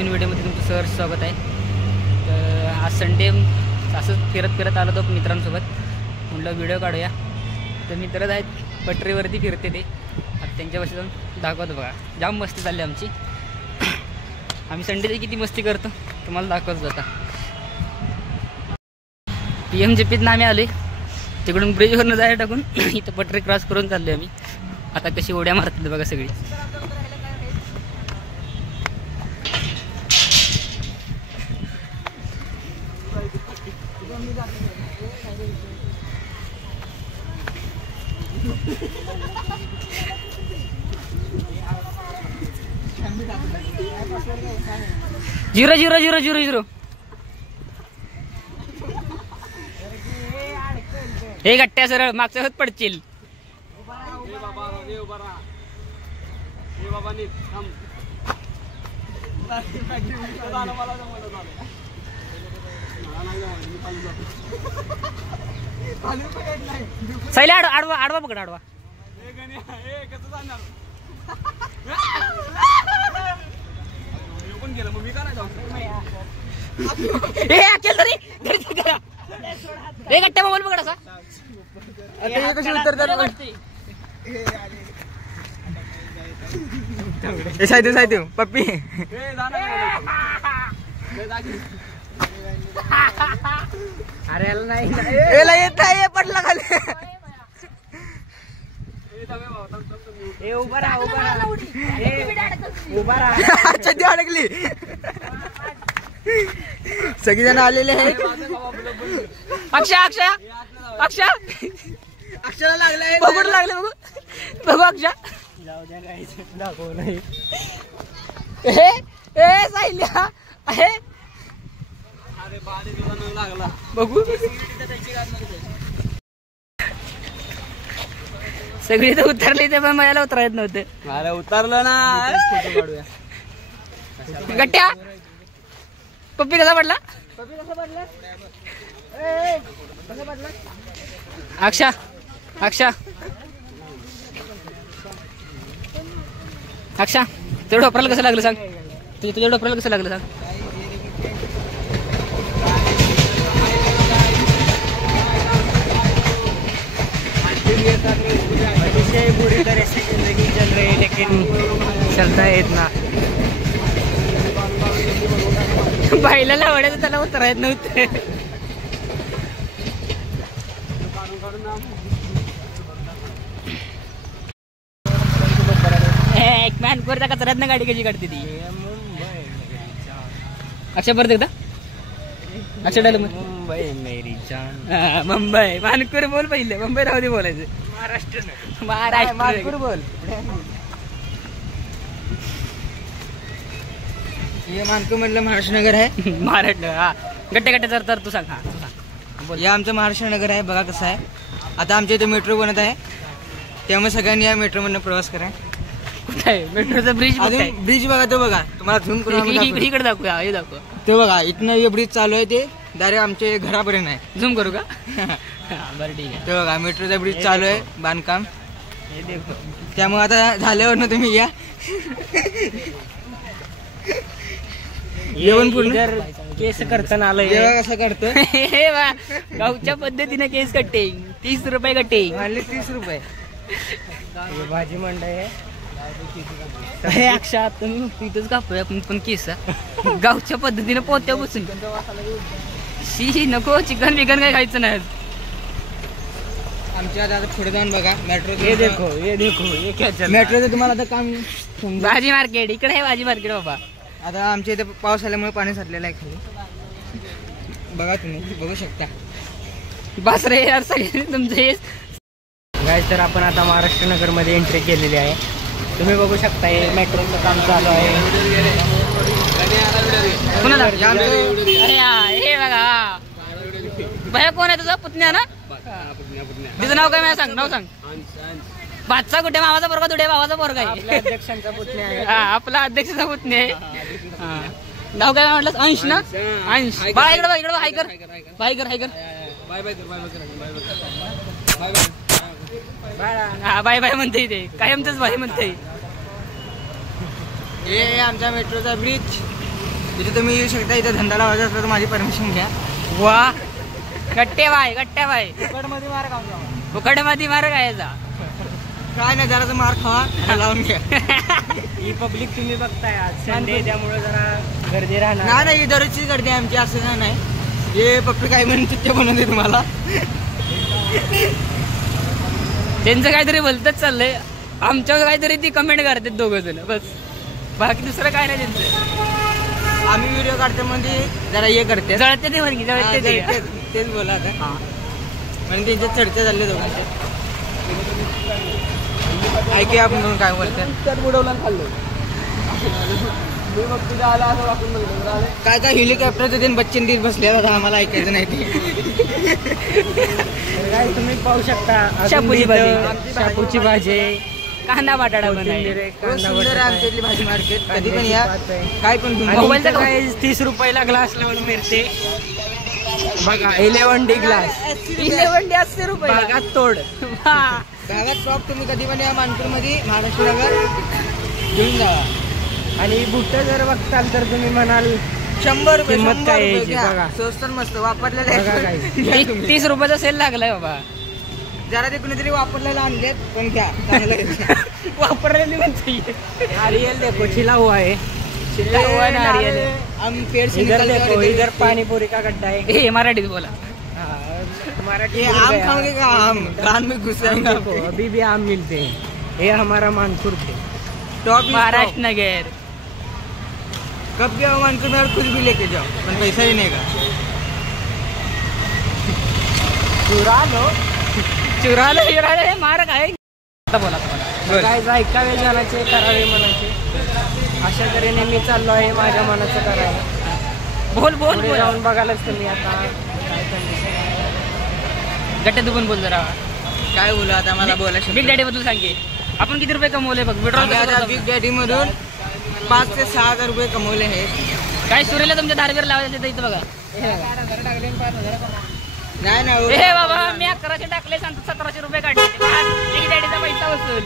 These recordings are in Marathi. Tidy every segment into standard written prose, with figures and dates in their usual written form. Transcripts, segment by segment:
नवीन व्हिडिओमध्ये तुमचं सहर्ष स्वागत आहे. तर आज संडे असंच फिरत आलो तो मित्रांसोबत. म्हटलं व्हिडिओ काढूया. तर मित्रच आहेत, पटरीवरती फिरते ते. आता त्यांच्यापाशी जाऊन दाखवतो. बघा जाम मस्ती चालली आमची. आम्ही संडेची किती मस्ती करतो तुम्हाला दाखवतो. आता PMJPतनं आम्ही आलो आहे. तिकडून ब्रिजवरनं जायला टाकून इथं पटरी क्रॉस करून चाललो आम्ही. आता कशी उड्या मारतात बघा सगळी. Zero zero zero zero zero. हे गट्ट्या सरळ मागच्या हात पडतील. सैला आडवा आडवा पकड आडवा. गट्ट्या मोबाईल पकड असा. साहित्य पप्पी अरे येत नाही पडला खाली. छडी अडकली. सगळीजण आलेले आहेत. अक्षरा लागलाय. बघू लागले बघू अक्षा. दाखव नाही सायल्या आहे. बघू सगळी तर उतरली ते पण मला उतरा येत नव्हतं. मला उतरलं ना. गट्ट्या पप्पी कसा पडला. अक्षा अक्षा अक्षा तुझ्या डोपराला कसं लागलं सांग. तुझ्या डोपराला कसं लागलं सांग. बुरी तरह से जिंदगी चल रही लेकिन चलता येत ना. बाईला आवडायचं त्याला उतरा येत नव्हतं. एक मॅनकोरच्या कचऱ्यातनं गाडी कशी काढते ती. अक्षा परत एकदा अक्षा डायलॉग. मुंबई मेरी जान. मुंबई मानकोर बोल पहिले. मुंबई राहू दे बोलायचं. महाराष्ट्र मानकोर बोल. हे मानकोर म्हटलं महाराष्ट्र नगर आहे. महाराष्ट्र हा गट्टे गट्टे तर तू सांग. हा तू सांग. हे आमचं महाराष्ट्र नगर आहे. बघा कसं आहे. आता आमच्या इथे मेट्रो बनत आहे. त्यामुळे सगळ्यांनी या मेट्रो मधनं प्रवास करा. कुठे आहे मेट्रोचा ब्रिज. ब्रिज बघा तो. बघा तुम्हाला झूम करून इकडे दाखवूया. हे दाखव ते बघा. इथनं हे ब्रिज चालू आहे. ते डायरेक्ट आमच्या घरापर्यंत आहे. झूम करू का. बरं ठीक आहे. ते बघा मेट्रोचा ब्रिज चालू आहे बांधकाम. त्यामुळे आता झाल्यावर ना तुम्ही या. जेवण पूर्ण केस करताना आलं. कसं करतो हे बा. गावच्या पद्धतीने केस कट्टे 30 रुपये कट्टे. 30 रुपये. भाजी मंडई आहे. अक्षा तुम्ही इथंच कापूया पण केस गावच्या पद्धतीने पोत्या बसून. शी नको. चिकन बिकन काय खायचं नाही. आमच्या आता पुढे जाऊन बघा मेट्रो. हे देखो मेट्रोचं तुम्हाला आता काम. भाजी मार्केट इकडे आहे. भाजी मार्केट बाबा. आता आमच्या इथे पाऊस आल्यामुळे पाणी साठलेलं आहे खाली. बघा तुम्ही बघू शकता. बस रे यार सगळे तुमचे गाईस. तर आपण आता महाराष्ट्र नगर मध्ये एंट्री केलेली आहे. तुम्ही बघू शकता हे मेट्रोचं काम चालू आहे. हे बघा भया कोण आहे तुझा. पुतण्या ना. तिचं नाव काय सांग. नाव सांग. बादचा कुठे. मामाचा पोरगा तुडे भावाचा पोरगा आहे. अध्यक्षांचा पुतण्या आहे. आपला अध्यक्षाचा पुतण्या आहे. नाव काय म्हटलं. अंश ना. अंश. बाळा इकडे इकडे हायकर हायकर हायकर. Bye bye bye bye bye bye म्हणते ते कायमच बाय म्हणते. हे आमचा मेट्रोचा ब्रिज. इथे तुम्ही येऊ शकता. इथे धंदा लावायचा असला तर माझी परमिशन घ्या. वा गट्टे बाय फुकटमध्ये मार खाऊ. फुकटमध्ये मार खायचा काय नाही, जरासा मार खावा आणि लावून घ्या. ही पब्लिक तुम्ही बघताय आज संडे, त्यामुळे जरा गर्दी राहणार. नाही ही दररोजची गर्दी आहे आमची, असं नाही. हे पप्पी काय म्हणते ते बनवते तुम्हाला. त्यांचं काहीतरी भलतच चाललंय, आमच्यावर काहीतरी ती कमेंट करतात दोघं जण, बस बाकी दुसरं काय नाही त्यांचं. आम्ही व्हिडिओ काढतो म्हणजे जरा हे करते, जळते ते म्हणून जळते तेच बोला आता. म्हणजे त्यांच्या चर्चा चालले दोघांचे. ऐकूया आपण म्हणून काय बोलतात. बुडवला खाल्लं काय काय हेलिकॉप्टरचं तीन बच्चन तीन बसले, आता आम्हाला ऐकायचं नाही ते. काय तुम्ही पाहू शकता शापूची भाजी, कांदा बटाटा आमच्यातली भाजी मार्केट. कधी पण या, काय पण मोबाईलचा काय 30 रुपयाला ग्लास लावून मिळते बघा. 11D ग्लास 11D 80 रुपये भागात तोड. भागात टॉप. तुम्ही कधी पण या मानपूरमध्ये महाराष्ट्र नगर घेऊन जावा. आणि बुट्ट जर बघताल तर तुम्ही म्हणाल 100 रुपये. किंमत काय बघा स्वस्त मस्त वापरलेलं. 30 रुपयाचा सेल लागलाय बाबा. जरा ते कुणीतरी वापरलेलं आणलेत पण घ्या, वापरलेली म्हणते. नारियल देखो छिला हुआ है, छिला हुआ नारियल है. हम पेड़ से इधर देखो, इधर पानीपुरी का गड्ढा है. हे मराठीत बोला. मराठी आम खाओगे का? आम कान में घुस जाएगा. अभी भी आम मिलते हैं. ये हमारा मानपुर थे टॉप महाराष्ट्र नगर. कब भी आओ मानपुर में और खुद भी लेके जाओ, पर पैसा ही नहीं का. चुरा लो हे मार काय बोला. काय ऐकावे जाण्याचे, करावे मनाचे. अशा तऱ्हेने मी चाललो आहे माझ्या मनाचं करायला. बोल जाऊन बघायलाच तुम्ही आता काय कंडिशन आहे. गट्टे तू पण बोल जरा. काय बोला आता, मला बोलायचं. बिग डॅडी बद्दल सांगे. आपण किती रुपये कमवले बघ पेट्रोल. बिग डॅडी मधून 5 ते 6 हजार रुपये कमवले आहेत. काय सुरेला तुमच्या दारवीर लावायचं इथं बघा. नाही ना हे बाबा, मी 1100 टाकले, 1700 रुपये काढले. बिग डॅडीचा पैसा वसूल.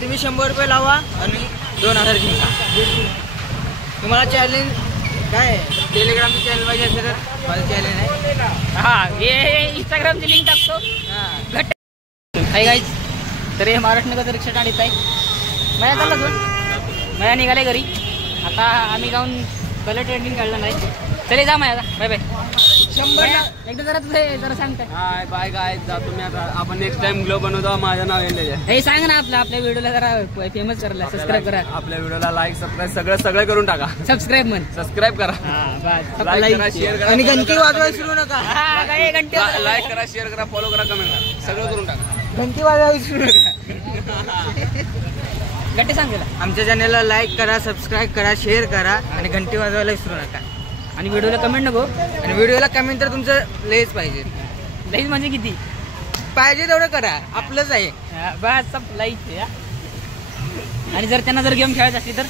तुम्ही 100 रुपये लावा आणि 2000 जिंका. तुम्हाला चॅलेंज काय टेलिग्रामचं चॅनल पाहिजे असेल तर माझं चॅलेंज आहे. हा, हे इंस्टाग्रामची लिंक टाकतो. हाय गाईज, तर हे महाराष्ट्र नगरचं रिक्षा टाळीत आहे. मया चालला जाऊन, मया निघाले घरी. आता आम्ही जाऊन कलर ट्रेंडिंग काढलं नाही. चले जा मया, बाय बाय. 100 एकदा जरा तुझे जरा सांग काय. हाय बाय गाय, जातो मी आता. आपण नेक्स्ट टाइम ग्लो बनवतो. माझं नाव येईल. हे सांग ना आपल्या व्हिडिओला जरा फेमस करायला. सबस्क्राईब करा आपल्या व्हिडिओला. लाईक सबस्क्राईब सगळं करून टाका. सबस्क्राईब म्हण. सबस्क्राईब करा, लाईक करा, शेअर करा आणि घंटी वाजवायला विसरू नका. लाईक करा, शेअर करा, फॉलो करा, कमेंट करा, सगळं करून टाका. घंटी वाजवायला विसरू नका. गट्टे सांग त्याला. आमच्या चॅनलला लाईक करा, सबस्क्राईब करा, शेअर करा आणि घंटी वाजवायला विसरू नका. आणि व्हिडिओला कमेंट नको. आणि व्हिडिओला कमेंट तर तुमचं लयच पाहिजे. लईच म्हणजे किती पाहिजे तेवढं करा, आपलंच आहे. बस सब लईच. आणि जर त्यांना जर गेम खेळायची असली तर,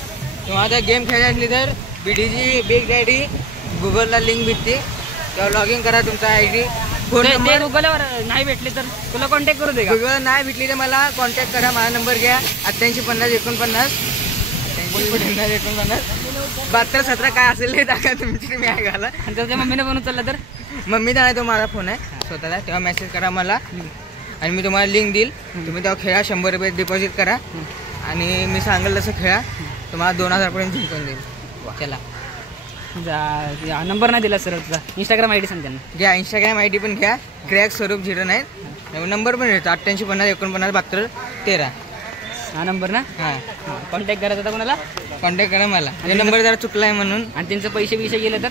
किंवा जर गेम खेळायची असली तर BDG बिग डॅडी गुगलला लिंक भेटते. तेव्हा लॉग इन करा तुमचा ID, फोन नंबर. गुगलवर नाही भेटले तर तुला कॉन्टॅक्ट करू दे. गुगल नाही भेटली तर मला कॉन्टॅक्ट करा. माझा नंबर घ्या 885049 7217 काय असेल ते टाका तुमची. मी ऐकायला. आणि जर त्या मम्मीने बनवून चालला तर, मम्मीचा नाही तो माझा फोन आहे स्वतःचा. तेव्हा मेसेज करा मला आणि मी तुम्हाला लिंक देईल. तुम्ही तेव्हा खेळा. 100 रुपये डिपॉझिट करा आणि मी सांगेल तसं खेळा. तुम्हाला 2000 पर्यंत जिंकून देईल. चला, नंबर नाही दिला सर तुझा. इंस्टाग्राम ID सांग त्यांना. घ्या, इंस्टाग्राम ID पण घ्या. क्रॅक स्वरूप 09. नंबर पण येतो 8850497213. हा नंबर ना. हां, कॉन्टॅक्ट करायचा होता कोणाला, कॉन्टॅक्ट करा मला. हे नंबर जरा चुकला आहे म्हणून. आणि त्यांचं पैसे गेले तर,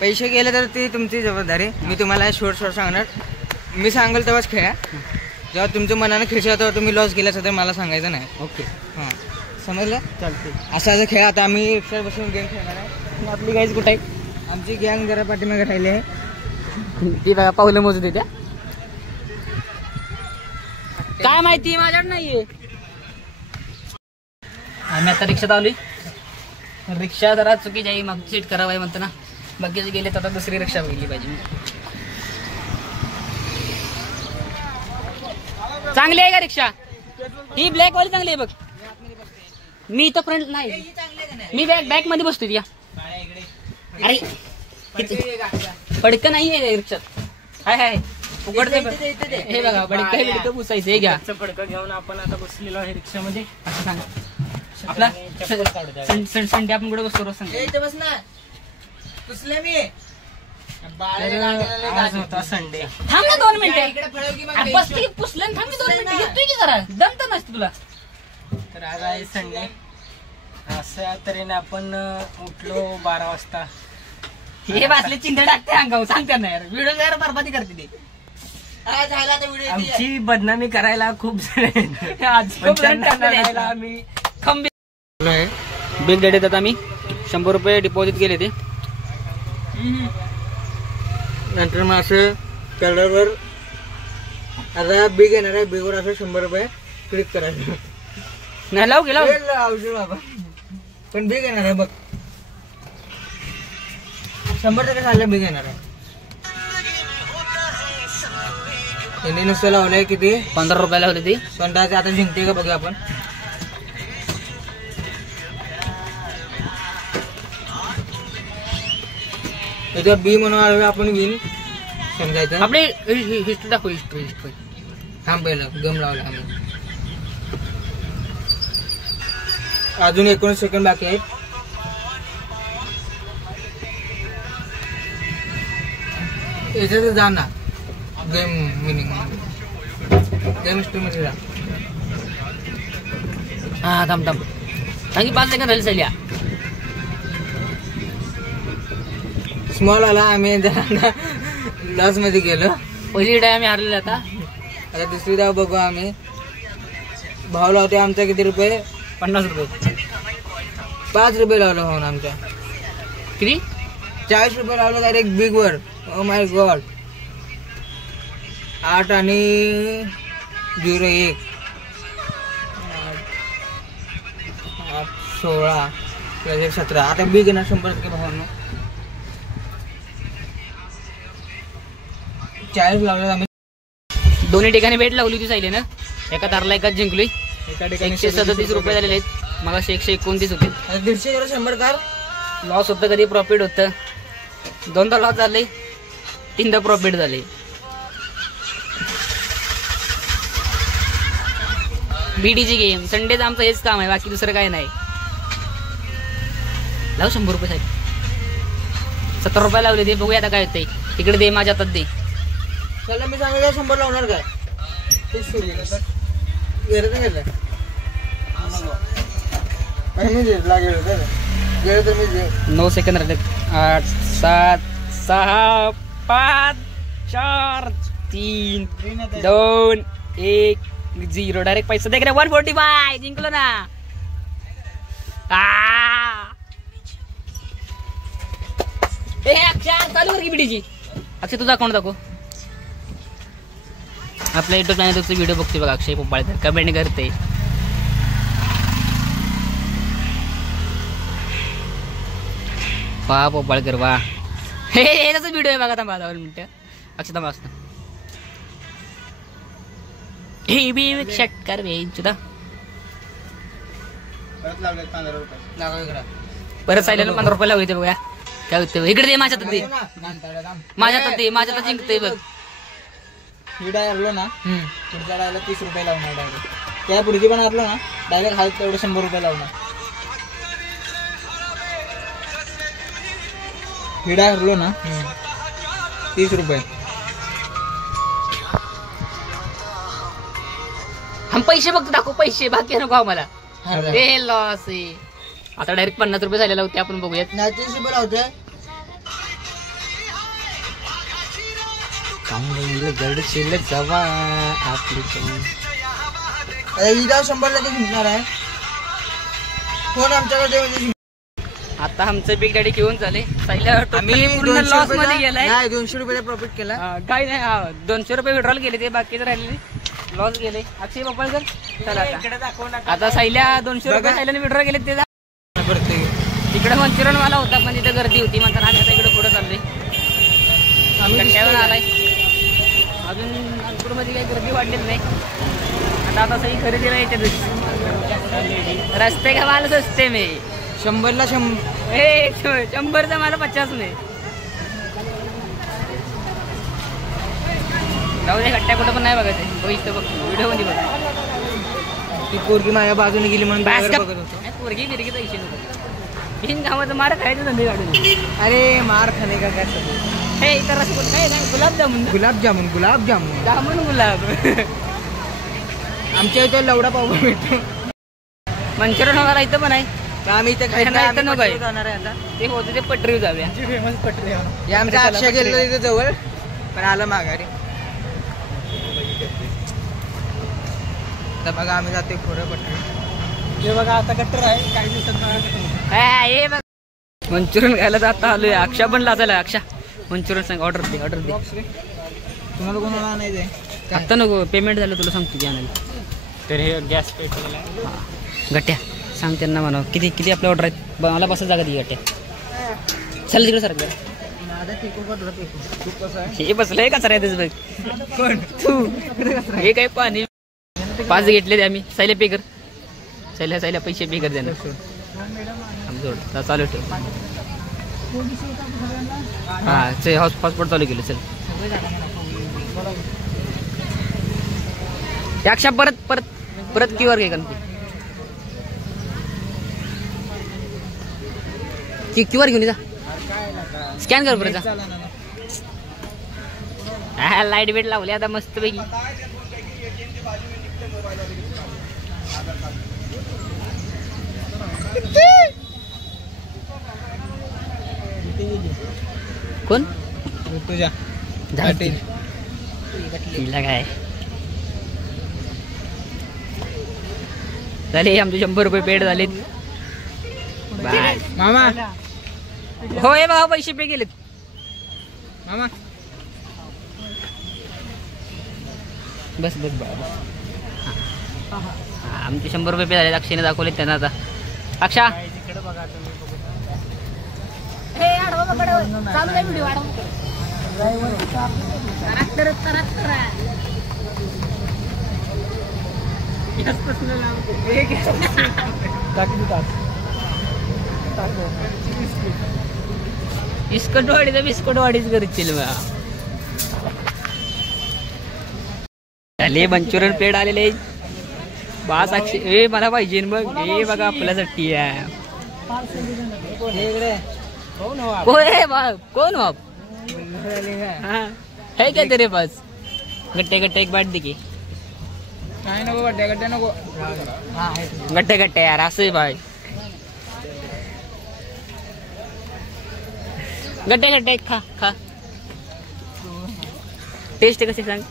पैसे गेले तर ती तुमची जबाबदारी. मी तुम्हाला शॉर्ट सांगणार. मी सांगेल तेव्हाच खेळा. जेव्हा तुमच्या मनानं खेळशा तेव्हा तुम्ही लॉस गेल्याचं तर मला सांगायचं नाही. ओके, हां, समजलं. चालते. असं खेळ. आता आम्ही रिक्षा बसून गेम खेळणार आहे. आपली गाईज कुठे आहे? आमची गँग जरा पाठीमागे राहिली आहे. ती बघा पावलं मोजत येत्या. काय माहिती माझ्याकडे नाहीये. आम्ही आता रिक्षात आलोय. रिक्षा जरा चुकीची आहे, मागची सीट खराब आहे म्हणतो ना. बाकीचे गेले तर आता दुसरी रिक्षा बघितली पाहिजे. चांगली आहे का रिक्षा? ही ब्लॅक वाली चांगली आहे बघ. मी इथं फ्रंट नाही. मी बॅग मध्ये बसतोय या. अरे पडकं नाही आहे रिक्षात. हाय हाय उघडते हे बघा पडकं बिडकं पुसायचं. हे घ्या पडकं घेऊन आपण आता बसलेलो आहे रिक्षामध्ये. असं सांग आपला संडे आपण कुठे बसतो रोज सांग. बस ना पुसले मी. आज होता संडे. थांब ना 2 मिनिटं. बस की पुसलं थांब 2 मिनिटं. येतोय की जरा दम तर नसतो तुला. तर आज आहे संडे. अशा तऱ्हेने आपण उठलो 12 वाजता. हे बसले चिंता टाकते अंगावर सांगते ना यार. व्हिडिओ जरा बरबादी करते ते. झाला तर व्हिडिओ आमची बदनामी करायला खूप जण आज खूप जण टाकलेले. आम्ही बिग डॅडी आता आम्ही 100 रुपये डिपॉझिट केले ते. नंतर मग असं कलरवर आता बिग येणार आहे. बिगवर असं 100 रुपये क्लिक करायचं. नाही लावू गेला औषध बाबा पण बिग येणार आहे बघ. 100% चाललं बिग येणार आहे. त्यांनी नुसतं लावलंय किती 15 रुपये लावले ती. पण आता जिंकते का बघूया आपण. त्याच्यावर बी म्हणून आलो आपण विन समजायचं. आपली हिस्ट्री दाखव. हिस्ट्री थांब पहिलं गम लावला आम्ही. अजून 19 सेकंड बाकी आहेत. याच्यात जा ना गेम विनिंग गेम मध्ये जा. हा थांब थांब सांगी 5 सेकंद झाली सैल्या. स्मॉल आला. आम्ही लॉस मध्ये गेलो. पहिली डाय आम्ही हारलेला. आता दुसरी डाव बघू आम्ही. भाव लावते आमचा किती रुपये 50 रुपये. 5 रुपये लावलं होऊन आमच्या. किती 40 रुपये लावलं डायरेक्ट बिग वर. Oh my God. 8 आणि 0 1 8 16 17. आता बिग येणार 100% भावांना. 40 लावलं आम्ही. दोन्ही ठिकाणी भेट लावली होती सायले ना. एका तारला एकाच जिंकली. एका ठिकाणी 137 रुपये झालेले आहेत. मग 129 होते. 150 100 कार लॉस होतं कधी प्रॉफिट होतं. 2दा लॉस झाले 3दा प्रॉफिट झाले. बीडीची गेम संडेच आमचं हेच काम आहे. बाकी दुसरं काय नाही. लाव 100 रुपये साहेब. 70 रुपये लावले ते. बघूया आता काय होतंय. तिकडे दे माझ्या हातात दे. चला मी सांगितलं 100 लावणार काय ते सुरू गेलं गेलं तर मी 9 सेकंद राहिले. 8 7 6 5 4 3 2 1 0. डायरेक्ट पैसा दे. 145 जिंकलो ना. अक्षय चालू कर की बीडीची. अक्षय तुझा अकाउंट दाखव. आपल्या युट्यूब चॅनलचा व्हिडिओ बघते बघा अक्षय पोपाळकर. कमेंट करते. वा पोपाळकर वा. हे त्याचा व्हिडिओ आहे बघा. थांबा 2 मिनिटं. अक्षय थांबा असतं. हे बी षटकार वेचुदा परत सायला 15 रुपये लावते बघा. काय होते इकडे दे माझ्या हातात दे. माझ्या हातात दे. माझ्या हातात जिंकते बघ. ही डाय हरलो ना पुढच्या डायला 30 रुपये लावणार डायरेक्ट. त्या पुढची पण हरलो ना डायरेक्ट हात तेवढे 100 रुपये लावणार. ही डाय हरलो ना 30 रुपये. हम पैसे बघतो दाखव. पैसे बाकी नको आम्हाला. ते लॉस आहे. आता डायरेक्ट 50 रुपये झालेला होते. आपण बघूयात. नाही 30 रुपये लावतोय. गडशील जवा आपली ही डाव 100 लगेच जिंकणार आहे. फोन आमच्याकडे म्हणजे आता आमचं बिग डॅडी घेऊन झाले. आम्ही पूर्ण लॉस मध्ये गेलाय. नाही 200 रुपये प्रॉफिट केला. काय नाही 200 रुपये विड्रॉल केले ते. बाकीचे राहिले लॉस गेले. अक्षय पोपाळकर चला आता सायल्या 200 रुपये सायल्याने विड्रॉल केले ते. तिकडे मंचुरियन वाला होता पण तिथे गर्दी होती म्हणताना आम्ही आता इकडे पुढे चाललोय. कट्ट्यावर आलाय. अजून नागपूरमध्ये काही गर्दी वाढलेली नाही. आता सही खरेदीला येते. रस्ते का माल सस्ते में 100ला 100चा मला 50 नाही. जाऊ दे गट्ट्या कुठं पण नाही बघायचं. तो इथं बघ व्हिडिओ मध्ये बघ. ती पोरगी माझ्या बाजूने गेली म्हणून बघत होतो. पोरगी बिरगी पैसे नको. बिन गावाचं मार खायचं धंदे काढून. अरे मार खाणे का काय सगळं. हे इतर रसगुल्ला काय नाही गुलाबजामुन गुलाबजामुन गुलाब आमच्या इथे लवडा पाव भेटतो. मंचुरियन वगैरे इथं पण आहे. तर आम्ही इथे नाही, इथं नको आहे. जाणार आहे आता. ते होतं ते पटरी जाऊया. फेमस पटरी हे आमच्या अक्षय गेलेलं इथे जवळ पण आलं माघारी. तर बघा आम्ही जाते पुढे पटरी. हे बघा आता गट्टर आहे काही दिवसांत. हे बघ मंचुरियन खायला जाता आलोय. अक्षा पण लाजायला. अक्षा मंचुरियन सांग ऑर्डर दे. तुम्हाला कोणाला आणायचंय आता नको पेमेंट झालं तुला सांगतो की आणायला. तर हे गॅस पे केलेला आहे. गट्ट्या सांग त्यांना म्हणा किती किती आपल्या ऑर्डर आहेत. मला बसा जागा दी गट्ट्या. चल तिकडे सर हे बसलंय का सर बघ तू हे काय पाणी 5 घेतले आम्ही. सायला पे कर. सायला पैसे पे कर द्या चालू ठेव. हा ते हॉटस्पॉट चालू केलं. चल अक्षा परत क्यूआर घे क्यूआर घेऊन जा. स्कॅन कर बरं. लाईट वेट लावली आता मस्त पैकी. कोण तुझ्या तिला काय झाले आमचे 100 रुपये पेड झालेत. मामा होय बघा पैसे पे केलेत. मामा बस आमचे 100 रुपये पे झाले. अक्षयने दाखवलेत त्यांना आता. अक्षा बिस्कुट वाढीच करतील. आले मंचुरियन प्लेट आलेले. बास अक्षय हे मला पाहिजे बघ. हे बघा आपल्यासाठी आहे. कोण बाप है क्या तेरे पास. गट्टे एक बाट दे की. काय नको गड्ड्या नको. गट्टे यार असं भाई. गट्टे खा. टेस्ट कसे सांग.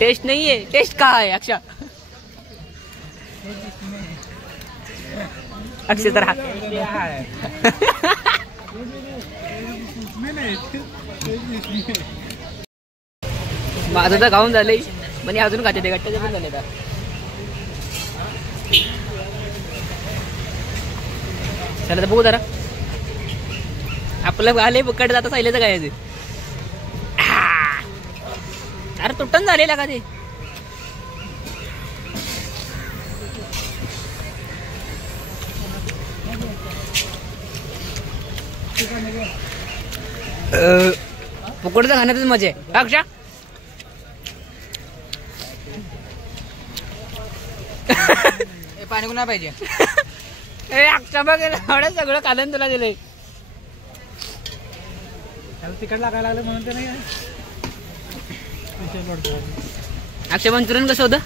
टेस्ट नहीं है. टेस्ट कहाँ है अक्षा. अक्षय तर माझं तर खाऊन झालंय म्हणजे अजून खाते ते. गट्ट्याचे पण झाले. चला तर बघू जरा आपलं आले बुक्कट जाता सायलेचं काय ते. अरे तुटन झालेला का ते. फुकटचं खाण्यातच मजा आहे. अक्षा पाणी कुणा पाहिजे. अक्षा बघ एवढं सगळं कालन तुला दिलंय. तिकट लागायला लागलं म्हणून ते नाही. अक्षय मंचुरियन कसं होतं.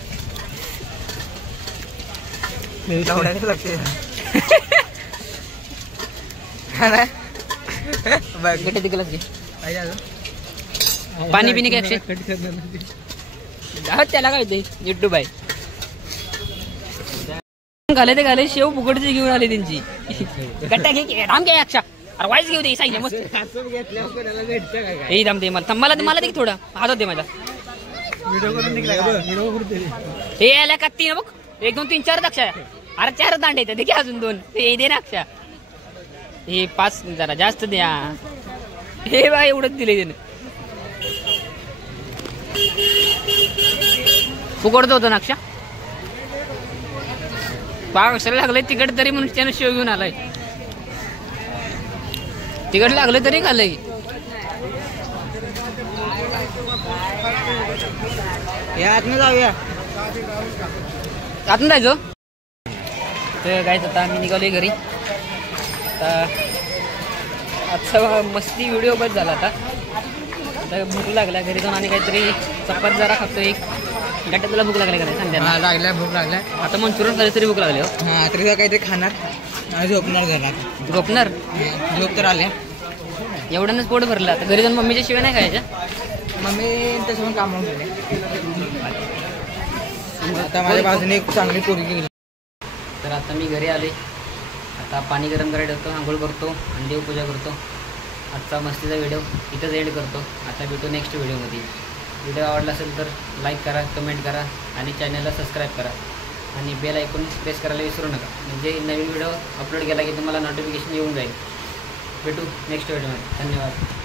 गट्टे तिकलच घे. पाणी पिणे काय अक्षय त्याला काय ते युट्यूब आहे. घाले शेव फुकटचे घेऊन आले त्यांची. गट्ट्या घे राम घे अक्षा. अरे वाईच घेऊ दे साईज मस्त. राम दे मला दे थोडा हातात दे माझा. हे आल्या का 3 बघ 1 2 3 4 अक्षा. अरे 4 दांडे येतात देखील अजून 2. हे दे ना अक्षा. हे 5 जरा जास्त द्या. हे बा एवढंच दिले त्याने. फुकटचं होतं ना अक्षा. पाव कशाला लागलंय तिकट तरी म्हणून त्यानं शेव घेऊन आलाय. तिकट लागलं तरी खाल्लंय. या आतनं जाऊया. आतून जायचो. तर काय आता आम्ही निघालोय घरी. आता आजचा मस्ती व्हिडिओ बस झाला. आता भूक लागला. घरी जाऊन आणि काहीतरी चपात जरा खातोय. गट्ट्या तुला भूक लागल्या का नाही सांग हा लागलाय, भूक लागलाय. आता मंचुरियन खाली तरी भूक लागली हो. हा तरी काहीतरी खाणार आणि झोपणार घरात. झोपणार. झोप तर आल्या. एवढ्यानंच पोट भरलं. आता घरी जाऊन मम्मीच्या शिवाय नाही खायच्या. मम्मी तसं पण कामावर गेले. आता माझ्या बाजूने एक चांगली पोरगी गेली. तर आता मी घरी आले. आता पाणी गरम करायला ठेवतो, आंघोळ करतो आणि देवपूजा करतो. आजचा मस्तीचा व्हिडिओ इथंच एंड करतो. आता भेटू नेक्स्ट व्हिडिओमध्ये. व्हिडिओ आवडला असेल तर लाईक करा, कमेंट करा आणि चॅनलला सबस्क्राईब करा आणि बेल आयकॉन प्रेस करायला विसरू नका. म्हणजे नवीन व्हिडिओ अपलोड केला की तुम्हाला नोटिफिकेशन येऊन जाईल. भेटू नेक्स्ट व्हिडिओमध्ये. धन्यवाद.